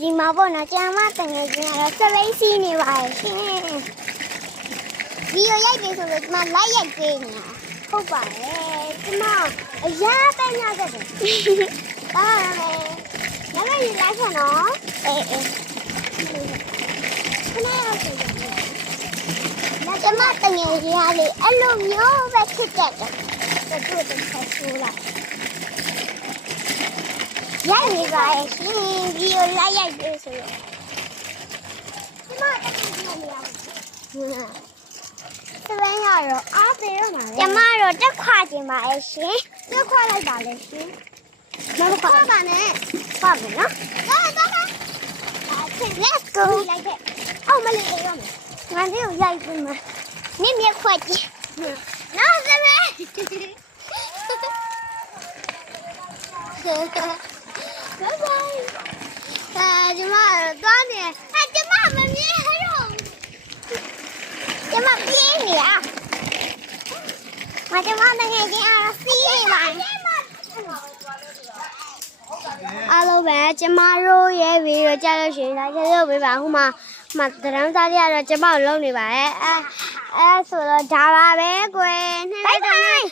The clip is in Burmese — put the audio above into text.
ဒီမှာပေါ့နော်ကျမတငယ်ချင်းကတော့စပိတ်စီးနေပါရဲ့ရှင်ဗီဒီယိုရိုက်ပြီဆိုလို့ကျမလိုက်ရိုက်ပေးနေတာဟုတ်ပါရဲ့ကျမအရာပဲညခဲ့တယ်ပါမယ်လည်းယူလိုက်ခဲ့နော်အေးခဏရောက်စီကျမတငယ်ချင်းကလေအဲ့လိုမျိုးပဲဖြစ်တတ်တယ်တို့တို့ဆက်ဆိုးလိုက်ရိုက်နေပါရဲ့ရှင်ဗီဒီယိုလိုက်ရိုက်ပေးဆိုတော့ကျမတကယ်ကြည့်နေရအောင်သဘန်းရတော့အားသေးရမှာလေကျမတော့တက်ခွာခြင်းပါရဲ့ရှင်တက်ခွာလိုက်ပါလေရှင်မခွာပါနဲ့ပါမယ်နော်တော့let's go လိုက်ခဲ့အောင်မလေးရောမယ်ငါလေးကိုရိုက်ပြီးမှာနင့်မြက်ခွာကြည့်နော်သဘန်းဘိုင်ဘိုင်ကျမတော့သွားနေကျမမမြင်တော့ကျမပြေးနေရမကျမတကယ်ကြီးအားစီးနေပါအားလုံးပဲကျမတို့ရဲ့ဗီဒီယိုကြလို့ရှိရင်ဒါကျေးဇူးပေးပါဟိုမှာတရမ်းသားလေးကတော့ကျမကိုလုံးနေပါရဲ့အဲဆိုတော့ဒါပါပဲကွယ်ဘိုင်ဘိုင်